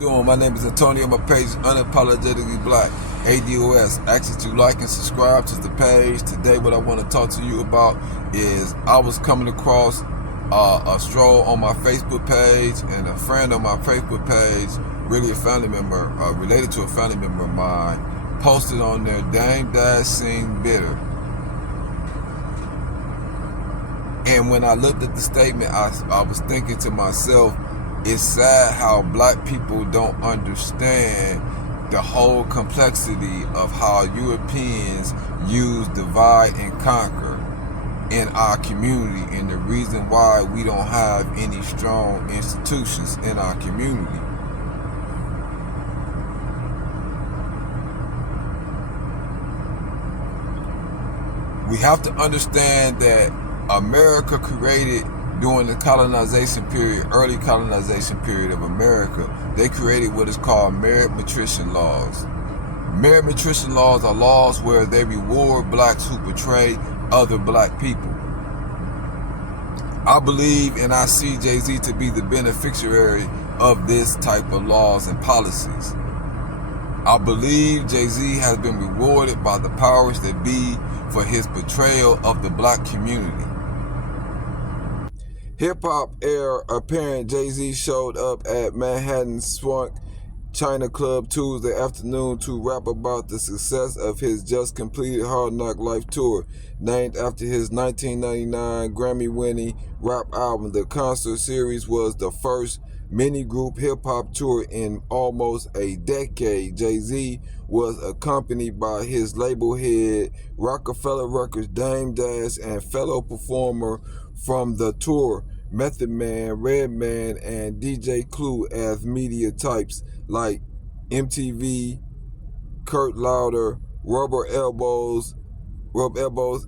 Doing? My name is Antonio. My page is Unapologetically Black. ADOS. Ask that you like and subscribe to the page. Today, what I want to talk to you about is I was coming across a stroll on my Facebook page, and a friend on my Facebook page, really a family member, related to a family member of mine, posted on there, Dame Dash sing bitter. And when I looked at the statement, I was thinking to myself, it's sad how black people don't understand the whole complexity of how Europeans use divide and conquer in our community, and the reason why we don't have any strong institutions in our community. We have to understand that America created during the colonization period, early colonization period of America, they created what is called merit matrician laws. Merit matrician laws are laws where they reward blacks who betray other black people. I believe and I see Jay-Z to be the beneficiary of this type of laws and policies. I believe Jay-Z has been rewarded by the powers that be for his betrayal of the black community. Hip-hop heir apparent Jay-Z showed up at Manhattan's Swank China Club Tuesday afternoon to rap about the success of his just completed Hard Knock Life tour, named after his 1999 Grammy-winning rap album. The concert series was the first mini-group hip-hop tour in almost a decade. Jay-Z was accompanied by his label head, Rockefeller Records, Dame Dash, and fellow performer from the tour, Method Man, Redman, and DJ Clue as media types like MTV, Kurt Louder, Rub Elbows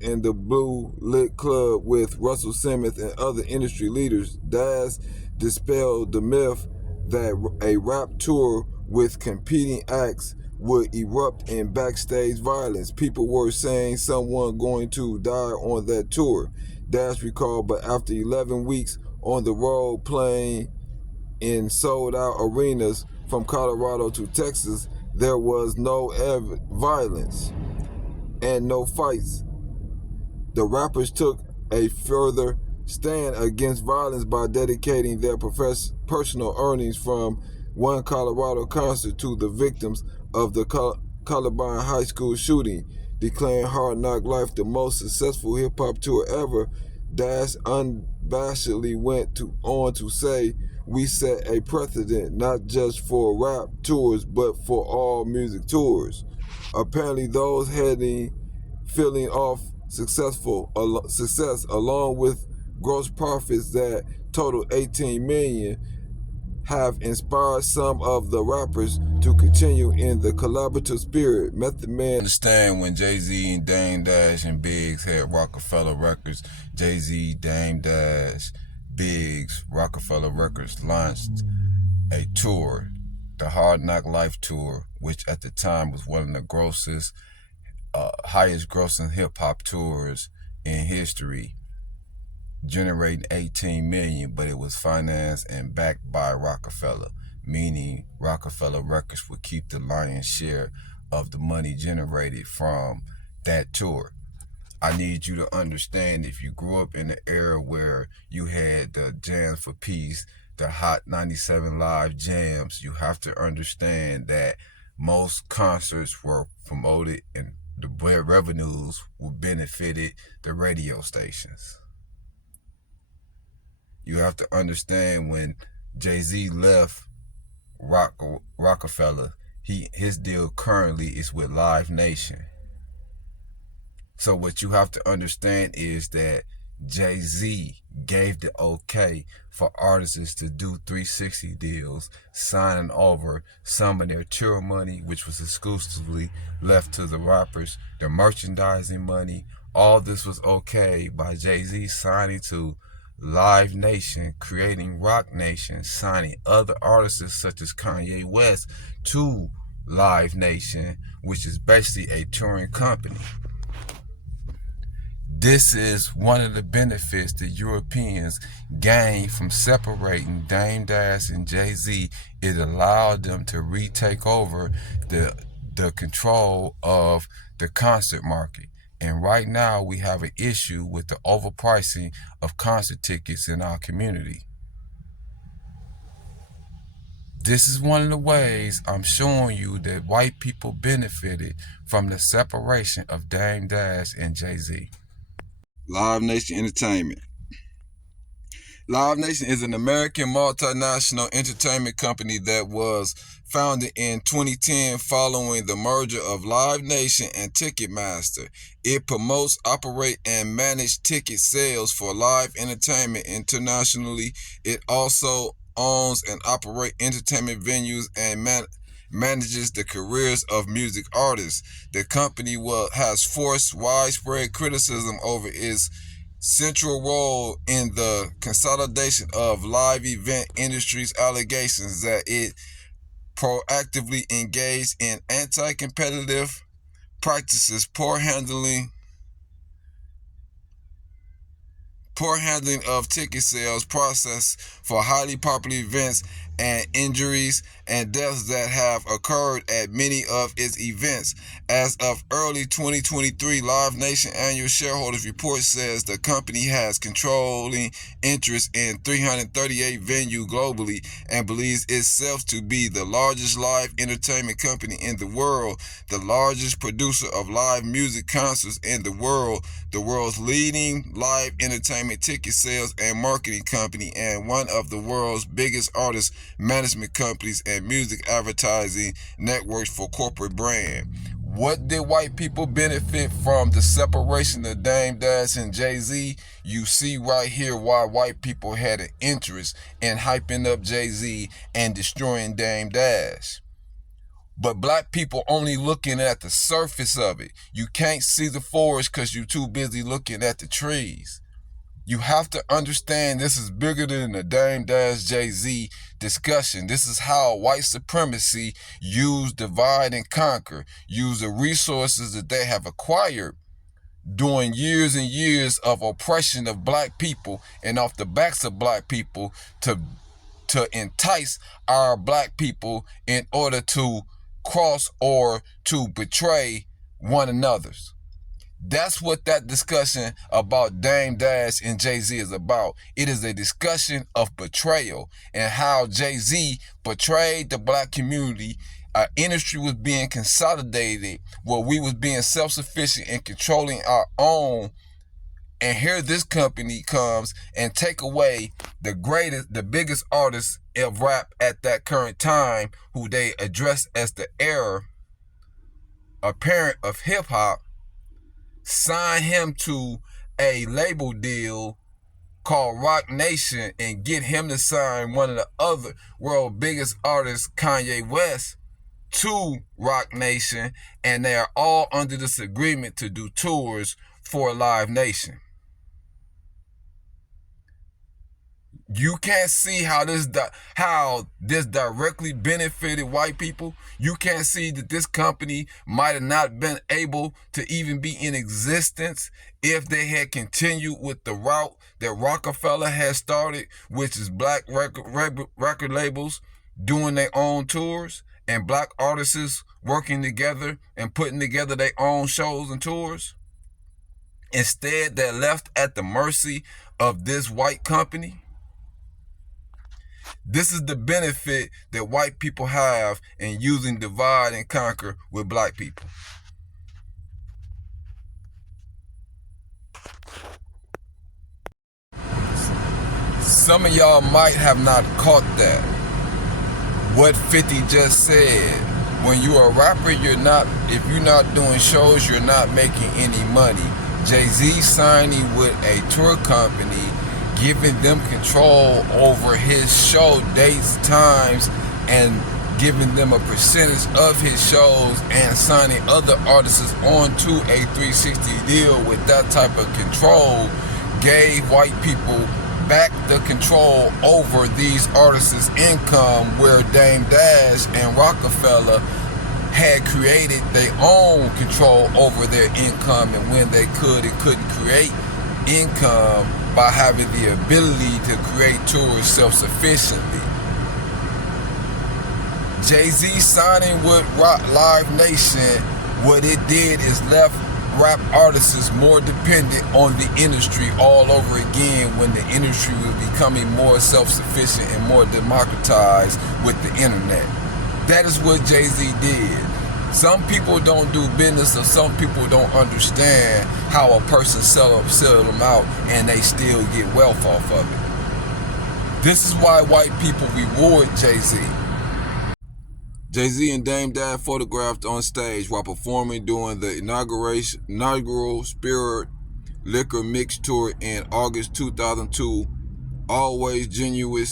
in the Blue Lit Club with Russell Simmons and other industry leaders. Dash dispelled the myth that a rap tour with competing acts would erupt in backstage violence. People were saying someone going to die on that tour, Dash recalled, but after 11 weeks on the road playing in sold-out arenas from Colorado to Texas, there was no violence and no fights. The rappers took a further stand against violence by dedicating their personal earnings from one Colorado concert to the victims of the Columbine High School shooting, declaring Hard Knock Life the most successful hip-hop tour ever. Dash unabashedly went on to say, "We set a precedent not just for rap tours, but for all music tours." Apparently, those feeling off success along with gross profits that total 18 million have inspired some of the rappers to continue in the collaborative spirit. Method Man. Understand when Jay-Z and Dame Dash and Biggs had Rockefeller Records, Jay-Z, Dame Dash, Biggs, Rockefeller Records launched a tour, the Hard Knock Life tour, which at the time was one of the highest grossing hip hop tours in history, generating 18 million, but it was financed and backed by Rockefeller, meaning Rockefeller Records would keep the lion's share of the money generated from that tour. I need you to understand, if you grew up in the era where you had the Jams for Peace, the Hot 97 Live jams, you have to understand that most concerts were promoted and the revenues benefited the radio stations. You have to understand when Jay-Z left Rockefeller, his deal currently is with Live Nation. So what you have to understand is that Jay-Z gave the okay for artists to do 360 deals, signing over some of their tour money, which was exclusively left to the rappers, their merchandising money. All this was okay by Jay-Z signing to Live Nation, creating Rock Nation, signing other artists such as Kanye West to Live Nation, which is basically a touring company. This is one of the benefits that Europeans gained from separating Dame Dash and Jay-Z. It allowed them to retake over the control of the concert market. And right now we have an issue with the overpricing of concert tickets in our community. This is one of the ways I'm showing you that white people benefited from the separation of Dame Dash and Jay-Z. Live Nation Entertainment. Live Nation is an American multinational entertainment company that was founded in 2010 following the merger of Live Nation and Ticketmaster. It promotes, operates, and manages ticket sales for live entertainment internationally. It also owns and operates entertainment venues and manages the careers of music artists. The company has forced widespread criticism over its central role in the consolidation of live event industry's allegations that it proactively engaged in anti-competitive practices, poor handling of ticket sales process for highly popular events, and injuries and deaths that have occurred at many of its events. As of early 2023, Live Nation annual shareholders report says the company has controlling interest in 338 venues globally and believes itself to be the largest live entertainment company in the world, the largest producer of live music concerts in the world's leading live entertainment ticket sales and marketing company, and one of the world's biggest artist management companies and music advertising networks for corporate brand. What did white people benefit from the separation of Dame Dash and Jay-Z? You see right here why white people had an interest in hyping up Jay-Z and destroying Dame Dash. But black people only looking at the surface of it. You can't see the forest because you're too busy looking at the trees. You have to understand this is bigger than the Dame Dash Jay-Z discussion. This is how white supremacy use divide and conquer, use the resources that they have acquired during years and years of oppression of black people and off the backs of black people to entice our black people in order to cross or to betray one another's. That's what that discussion about Dame Dash and Jay-Z is about. It is a discussion of betrayal and how Jay-Z betrayed the black community. Our industry was being consolidated where we was being self-sufficient and controlling our own. And here this company comes and take away the biggest artist of rap at that current time, who they address as the heir apparent of hip-hop, sign him to a label deal called Rock Nation and get him to sign one of the other world's biggest artists, Kanye West, to Rock Nation, and they are all under this agreement to do tours for Live Nation. You can't see how this directly benefited white people. You can't see that this company might have not been able to even be in existence if they had continued with the route that Rockefeller had started, which is black record labels doing their own tours and black artists working together and putting together their own shows and tours. Instead, they're left at the mercy of this white company. This is the benefit that white people have in using divide and conquer with black people. Some of y'all might have not caught that. What 50 just said. When you're a rapper, if you're not doing shows, you're not making any money. Jay-Z signing with a tour company, giving them control over his show dates, times, and giving them a percentage of his shows and signing other artists onto a 360 deal with that type of control gave white people back the control over these artists' income, where Dame Dash and Rockefeller had created their own control over their income, and when they could and couldn't create income by having the ability to create tours self-sufficiently. Jay-Z signing with Live Nation, what it did is left rap artists more dependent on the industry all over again, when the industry was becoming more self-sufficient and more democratized with the internet. That is what Jay-Z did. Some people don't do business, or some people don't understand how a person sell them out and they still get wealth off of it. This is why white people reward Jay-Z. Jay-Z and Dame Dash photographed on stage while performing during the inaugural Spirit Liquor Mix Tour in August 2002. Always genuine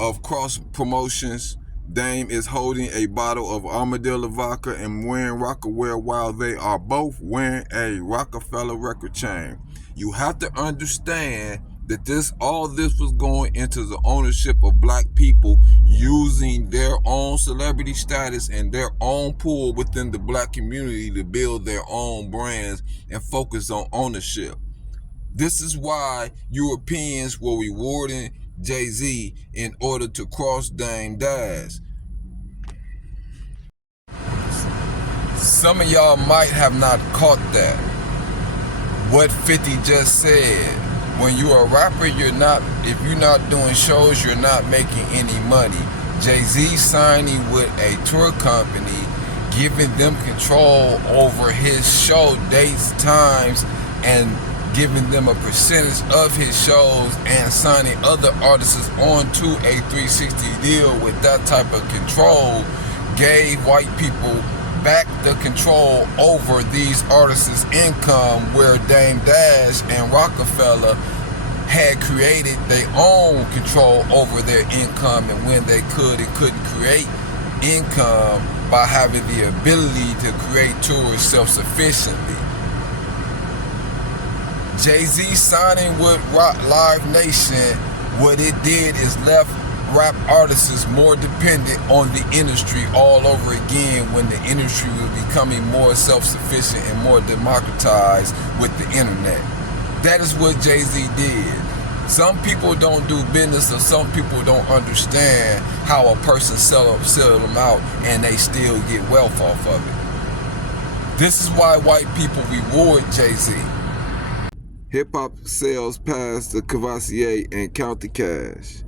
of cross promotions, Dame is holding a bottle of Armadillo vodka and wearing Rocawear while they are both wearing a Rockefeller record chain. You have to understand that all this was going into the ownership of black people using their own celebrity status and their own pool within the black community to build their own brands and focus on ownership. This is why Europeans were rewarding Jay-Z in order to cross Dame Dash. Some of y'all might have not caught that. What 50 just said. When you're a rapper, if you're not doing shows, you're not making any money. Jay-Z signing with a tour company, giving them control over his show dates, times, and giving them a percentage of his shows, and signing other artists onto a 360 deal with that type of control, gave white people back the control over these artists' income, where Dame Dash and Rockefeller had created their own control over their income, and when they could and couldn't create income by having the ability to create tours self-sufficiently. Jay-Z signing with Live Nation, what it did is left rap artists more dependent on the industry all over again, when the industry was becoming more self-sufficient and more democratized with the internet. That is what Jay-Z did. Some people don't do business, or some people don't understand how a person sell them out and they still get wealth off of it. This is why white people reward Jay-Z. Hip-hop sales past the Cavassier and count the cash.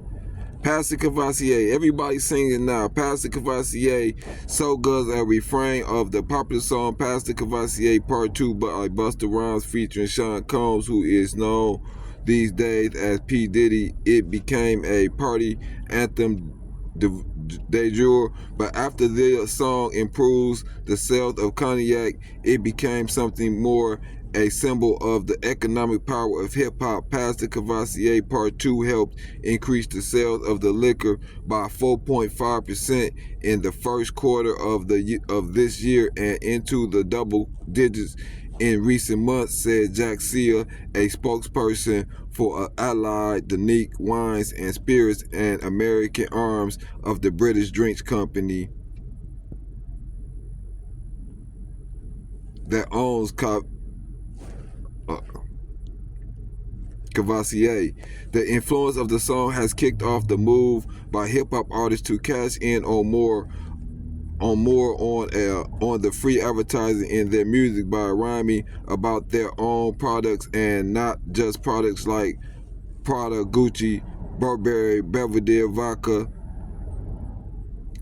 Pass the Cavassier. Everybody singing now. Pass the Cavassier. So goes a refrain of the popular song Pass the Cavassier Part 2 by Busta Rhymes featuring Sean Combs, who is known these days as P. Diddy. It became a party anthem de jour, but after the song improves the sales of cognac, it became something more, a symbol of the economic power of hip-hop. Pass the Cavassier Part 2 helped increase the sales of the liquor by 4.5% in the first quarter of this year and into the double digits in recent months, said Jack Sear, a spokesperson for Allied Unique Wines and Spirits and American Arms of the British drinks company that owns Cavassier. The influence of the song has kicked off the move by hip-hop artists to cash in on the free advertising in their music by rhyming about their own products, and not just products like Prada, Gucci, Burberry, Belvedere Vodka,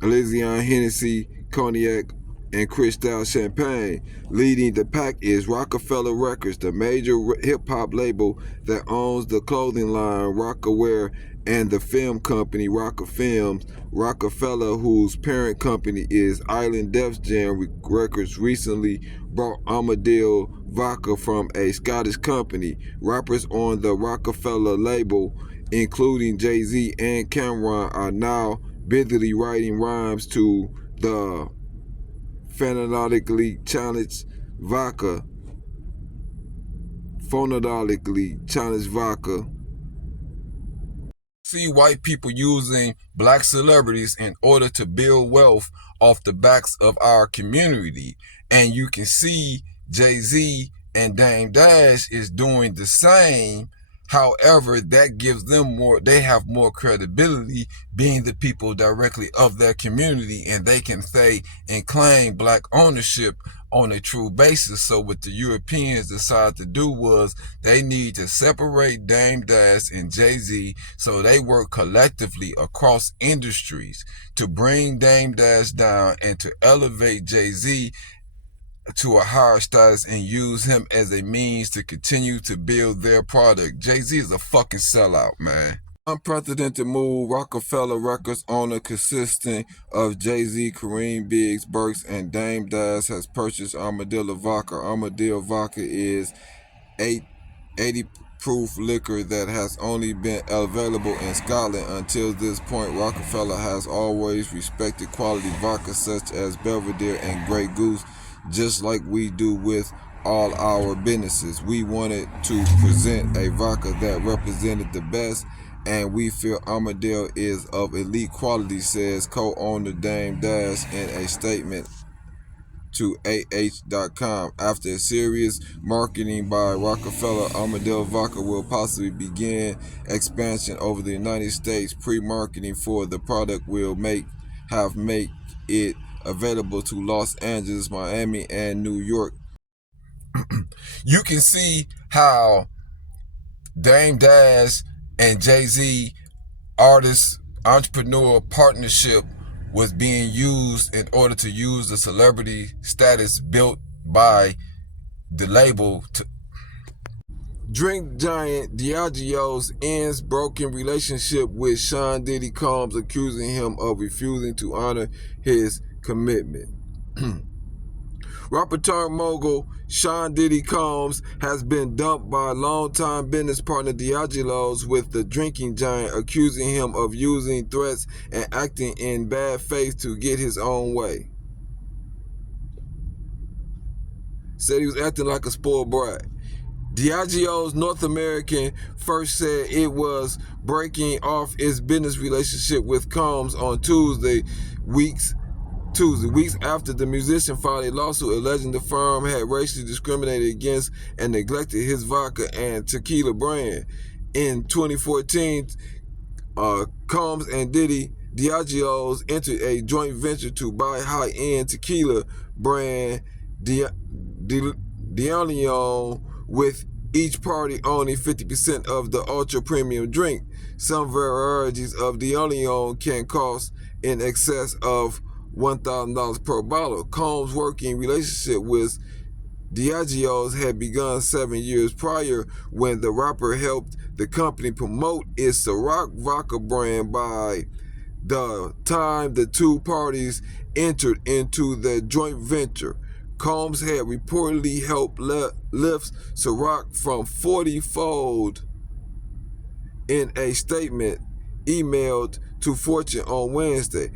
Elysian Hennessy, Cognac, and Cristal Champagne. Leading the pack is Rockefeller Records, the major hip-hop label that owns the clothing line Rocawear and the film company Roca Films. Rockefeller, whose parent company is Island Def Jam Records, recently bought Armadillo Vodka from a Scottish company. Rappers on the Rockefeller label, including Jay-Z and Cameron, are now busily writing rhymes to the phonetically challenged vodka. see white people using black celebrities in order to build wealth off the backs of our community. And you can see Jay-Z and Dame Dash is doing the same. However, that gives them more, they have more credibility being the people directly of their community, and they can say and claim black ownership on a true basis. So what the Europeans decided to do was they need to separate Dame Dash and Jay-Z so they work collectively across industries to bring Dame Dash down and to elevate Jay-Z to a higher status and use him as a means to continue to build their product. Jay-Z is a fucking sellout, man. Unprecedented move. Rockefeller Records owner consisting of Jay-Z, Kareem Biggs, Burks, and Dame Dash has purchased Armadillo Vodka. Armadillo Vodka is 80 proof liquor that has only been available in Scotland until this point. Rockefeller has always respected quality vodka such as Belvedere and Grey Goose, just like we do with all our businesses. We wanted to present a vodka that represented the best, and we feel Armadillo is of elite quality, says co-owner Dame Dash in a statement to AH.com. After a serious marketing by Rockefeller, Armadillo Vodka will possibly begin expansion over the United States. Pre-marketing for the product will make it available to Los Angeles, Miami, and New York. You can see how Dame Dash and Jay-Z artist entrepreneur partnership was being used in order to use the celebrity status built by the label to drink giant Diageo's ends broken relationship with Sean Diddy Combs, accusing him of refusing to honor his commitment. Rapper turned mogul Sean Diddy Combs has been dumped by longtime business partner Diageo's, with the drinking giant accusing him of using threats and acting in bad faith to get his own way. Said he was acting like a spoiled brat. Diageo's North American first said it was breaking off its business relationship with Combs on Tuesday, weeks after the musician filed a lawsuit alleging the firm had racially discriminated against and neglected his vodka and tequila brand. In 2014, Combs and Diageo's entered a joint venture to buy high-end tequila brand DeLeon, with each party owning 50% of the ultra-premium drink. Some varieties of DeLeon can cost in excess of $1,000 per bottle. Combs' working relationship with Diageo's had begun 7 years prior when the rapper helped the company promote its Ciroc vodka brand. By the time the two parties entered into the joint venture, Combs had reportedly helped lift Ciroc from 40-fold. In a statement emailed to Fortune on Wednesday,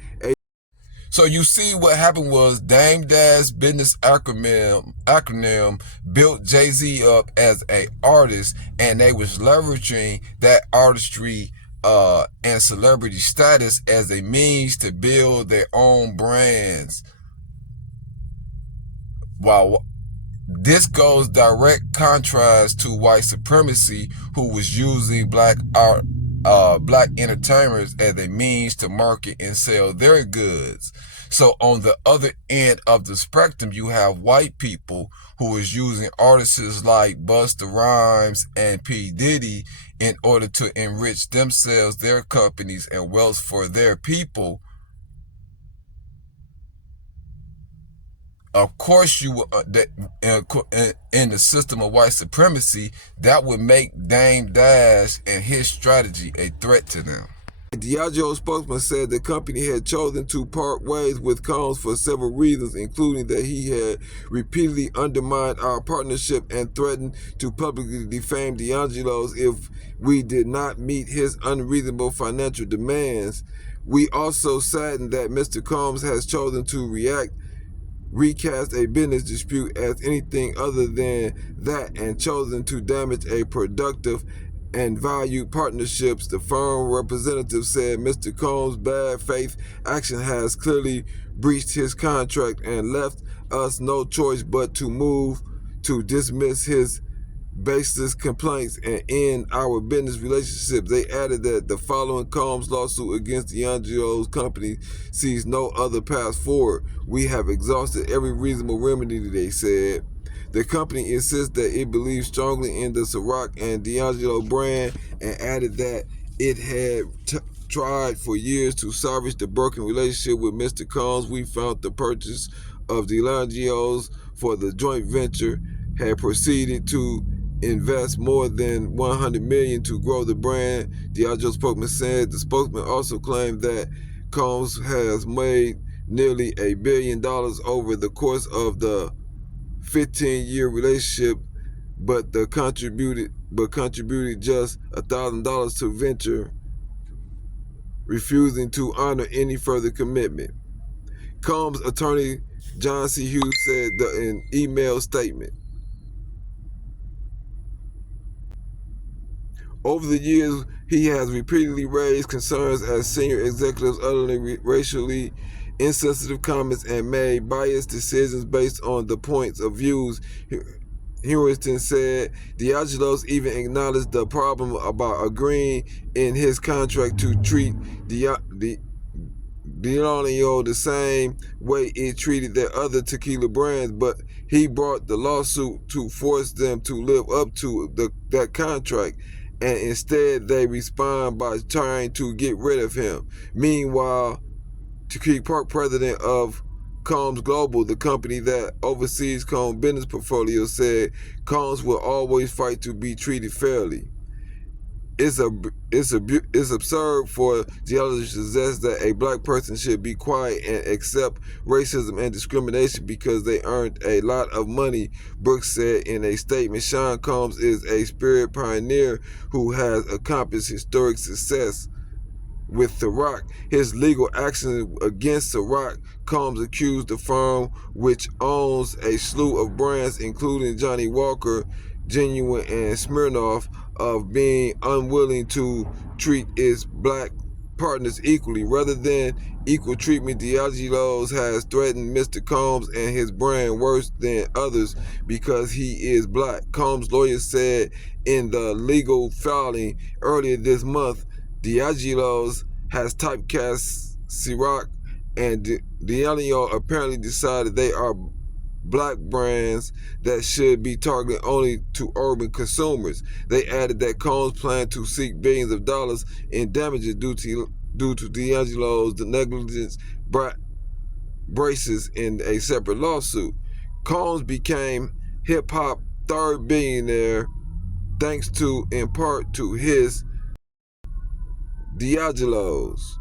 so you see what happened was Dame Dash business acronym built Jay-Z up as an artist, and they was leveraging that artistry and celebrity status as a means to build their own brands. While this goes direct contrast to white supremacy, who was using black entertainers as a means to market and sell their goods. So on the other end of the spectrum, you have white people who is using artists like Busta Rhymes and P. Diddy in order to enrich themselves, their companies, and wealth for their people. Of course, you in the system of white supremacy, that would make Dame Dash and his strategy a threat to them. A Diageo spokesman said the company had chosen to part ways with Combs for several reasons, including that he had repeatedly undermined our partnership and threatened to publicly defame Diageo's if we did not meet his unreasonable financial demands. We also saddened that Mr. Combs has chosen to recast a business dispute as anything other than that, and chosen to damage a productive and valued partnerships. The firm representative said Mr. Combs' bad faith action has clearly breached his contract and left us no choice but to move to dismiss his baseless complaints and end our business relationship. They added that the following Combs lawsuit against D'Angelo's company sees no other path forward. We have exhausted every reasonable remedy, they said. The company insists that it believes strongly in the Ciroc and D'Angelo brand and added that it had tried for years to salvage the broken relationship with Mr. Combs. We found the purchase of D'Angelo's for the joint venture had proceeded to invest more than $100 million to grow the brand, Diageo spokesman said. The spokesman also claimed that Combs has made nearly $1 billion over the course of the 15-year relationship, but contributed just $1,000 to venture, refusing to honor any further commitment. Combs' attorney John C. Hughes said in an email statement, over the years, he has repeatedly raised concerns as senior executives uttered racially insensitive comments and made biased decisions based on the points of views. Houston said D'Angelo's even acknowledged the problem about agreeing in his contract to treat D'Angelo the same way it treated their other tequila brands, but he brought the lawsuit to force them to live up to that contract, and instead they respond by trying to get rid of him. Meanwhile, Chief Park, president of Combs Global, the company that oversees Combs' business portfolio, said Combs will always fight to be treated fairly. It's absurd for D'Angelo to suggest that a black person should be quiet and accept racism and discrimination because they earned a lot of money, Brooks said in a statement. Sean Combs is a spirit pioneer who has accomplished historic success with Ciroc. His legal action against Ciroc, Combs accused the firm, which owns a slew of brands including Johnnie Walker, Genuine, and Smirnoff, of being unwilling to treat its black partners equally. Rather than equal treatment, D'Angelo's has threatened Mr. Combs and his brand worse than others because he is black. Combs' lawyer said in the legal filing earlier this month, D'Angelo's has typecast Ciroc and D'Angelo apparently decided they are black brands that should be targeted only to urban consumers. They added that Combs planned to seek billions of dollars in damages due to D'Angelo's negligence braces in a separate lawsuit. Combs became hip-hop third billionaire thanks to, in part, to his D'Angelo's.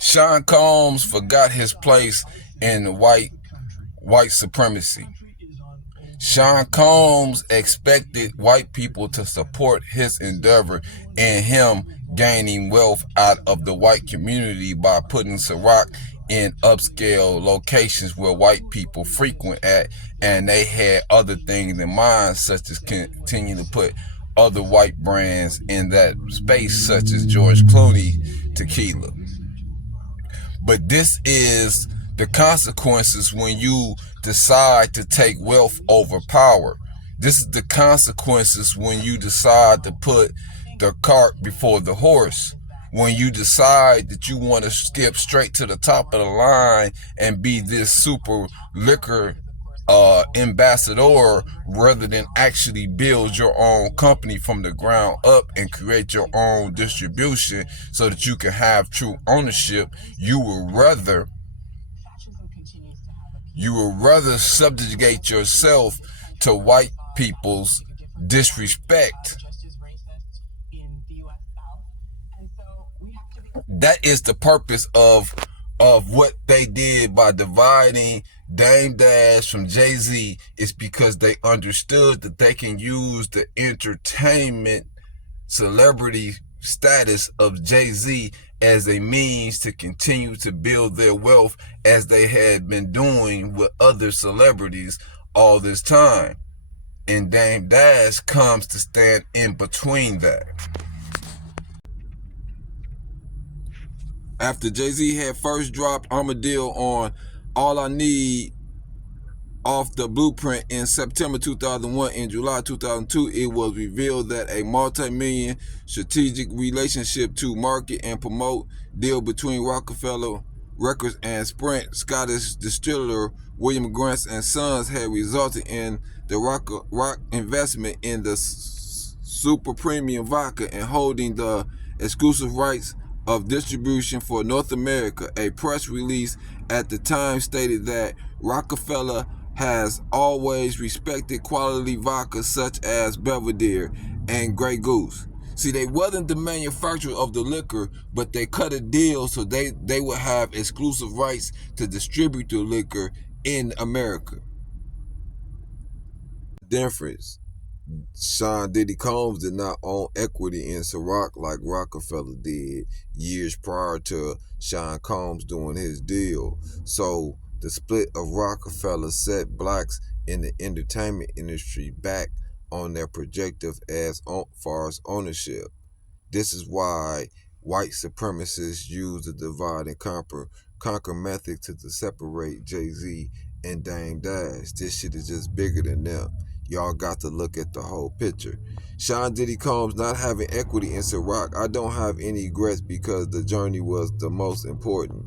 Sean Combs forgot his place in white supremacy. Sean Combs expected white people to support his endeavor in him gaining wealth out of the white community by putting Ciroc in upscale locations where white people frequent at, and they had other things in mind, such as continue to put other white brands in that space, such as George Clooney tequila. But this is the consequences when you decide to take wealth over power. This is the consequences when you decide to put the cart before the horse. When you decide that you want to skip straight to the top of the line and be this super liquor ambassador rather than actually build your own company from the ground up and create your own distribution so that you can have true ownership. You would rather subjugate yourself to white people's disrespect. That is the purpose of what they did by dividing Dame Dash from Jay-Z, is because they understood that they can use the entertainment celebrity status of Jay-Z as a means to continue to build their wealth as they had been doing with other celebrities all this time. And Dame Dash comes to stand in between that. After Jay-Z had first dropped Armadillo on All I Need off the Blueprint in September 2001, in July 2002, it was revealed that a multi-million strategic relationship to market and promote deal between Rockefeller Records and Sprint Scottish distiller William Grant and Sons had resulted in the rock investment in the super premium vodka and holding the exclusive rights of distribution for North America. A press release at the time stated that Rockefeller has always respected quality vodka such as Belvedere and Grey Goose. See, they wasn't the manufacturer of the liquor, but they cut a deal so they would have exclusive rights to distribute the liquor in America. Difference. Sean Diddy Combs did not own equity in Ciroc like Rockefeller did years prior to Sean Combs doing his deal. So the split of Rockefeller set blacks in the entertainment industry back on their perspective as far as ownership. This is why white supremacists use the divide and conquer method to separate Jay-Z and Dame Dash. This shit is just bigger than them. Y'all got to look at the whole picture. Sean Diddy Combs not having equity in Ciroc, I don't have any regrets because the journey was the most important.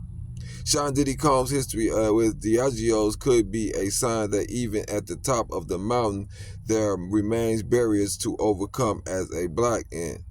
Sean Diddy Combs' history with Diageo's could be a sign that even at the top of the mountain, there remains barriers to overcome as a black in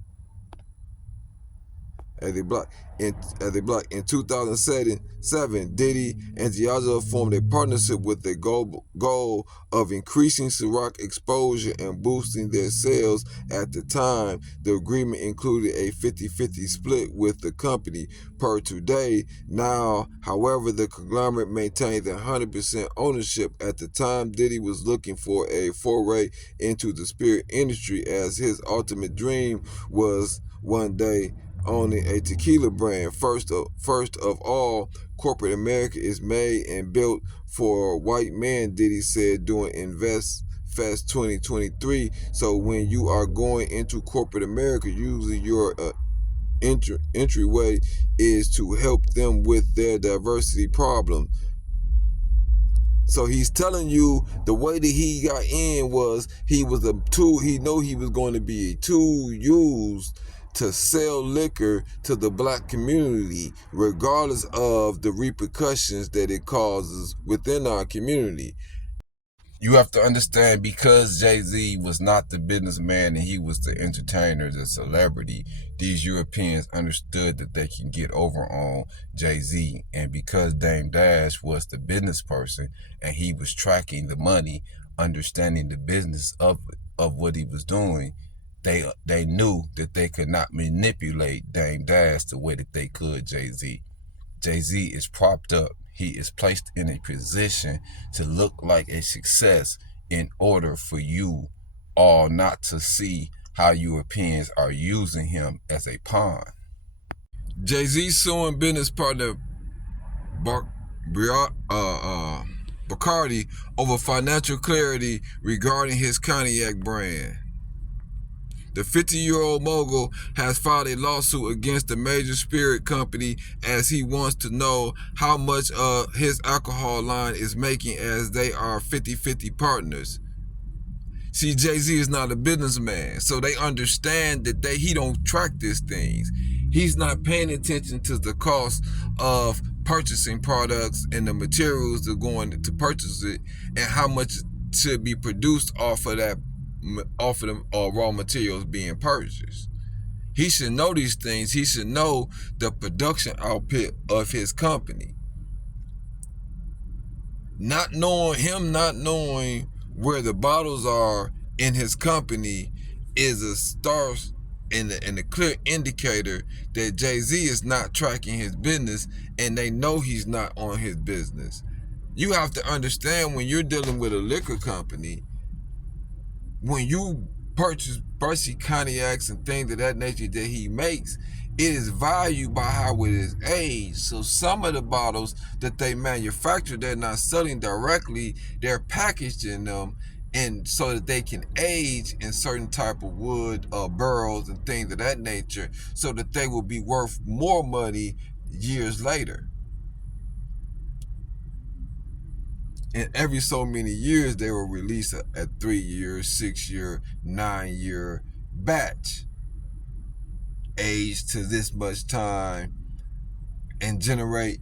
2007, Diddy and Diageo formed a partnership with the goal of increasing Ciroc exposure and boosting their sales. At the time, the agreement included a 50-50 split with the company per today. Now, however, the conglomerate maintained 100% ownership. At the time, Diddy was looking for a foray into the spirit industry as his ultimate dream was one day owning a tequila brand. First of all, corporate America is made and built for white men, Diddy said during Invest Fest 2023. So when you are going into corporate America, usually your entryway is to help them with their diversity problem. So he's telling you the way that he got in was he was a tool. He knew he was going to be a tool used to sell liquor to the black community, regardless of the repercussions that it causes within our community. You have to understand, because Jay-Z was not the businessman and he was the entertainer, the celebrity, these Europeans understood that they can get over on Jay-Z. And because Dame Dash was the business person and he was tracking the money, understanding the business of what he was doing, they knew that they could not manipulate Dame Dash the way that they could Jay-Z. Jay-Z is propped up. He is placed in a position to look like a success in order for you all not to see how Europeans are using him as a pawn. Jay-Z suing business partner Bacardi over financial clarity regarding his cognac brand. The 50-year-old mogul has filed a lawsuit against the major spirit company as he wants to know how much his alcohol line is making, as they are 50-50 partners. See, Jay-Z is not a businessman, so they understand that he don't track these things. He's not paying attention to the cost of purchasing products and the materials they're going to purchase it, and how much should be produced off of them raw materials being purchased. He should know these things. He should know the production output of his company. Not knowing where the bottles are in his company is a star and a clear indicator that Jay-Z is not tracking his business, and they know he's not on his business. You have to understand, when you're dealing with a liquor company, when you purchase cognacs and things of that nature that he makes, It is valued by how it is aged. So some of the bottles that they manufacture, they're not selling directly. They're packaged in them, and so that they can age in certain type of wood, barrels and things of that nature, so that they will be worth more money years later. And every so many years, they will release a 3-year, 6-year, 9-year batch, aged to this much time, and generate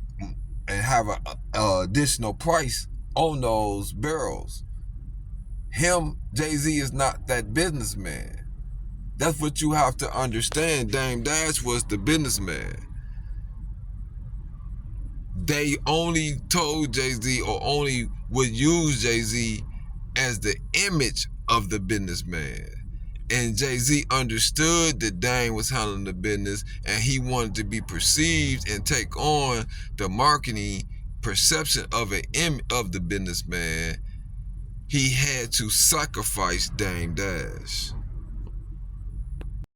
and have a additional price on those barrels. Jay-Z, is not that businessman. That's what you have to understand. Dame Dash was the businessman. They only told Jay-Z, or only would use Jay-Z as the image of the businessman. And Jay-Z understood that Dame was handling the business, and he wanted to be perceived and take on the marketing perception of the businessman. He had to sacrifice Dame Dash.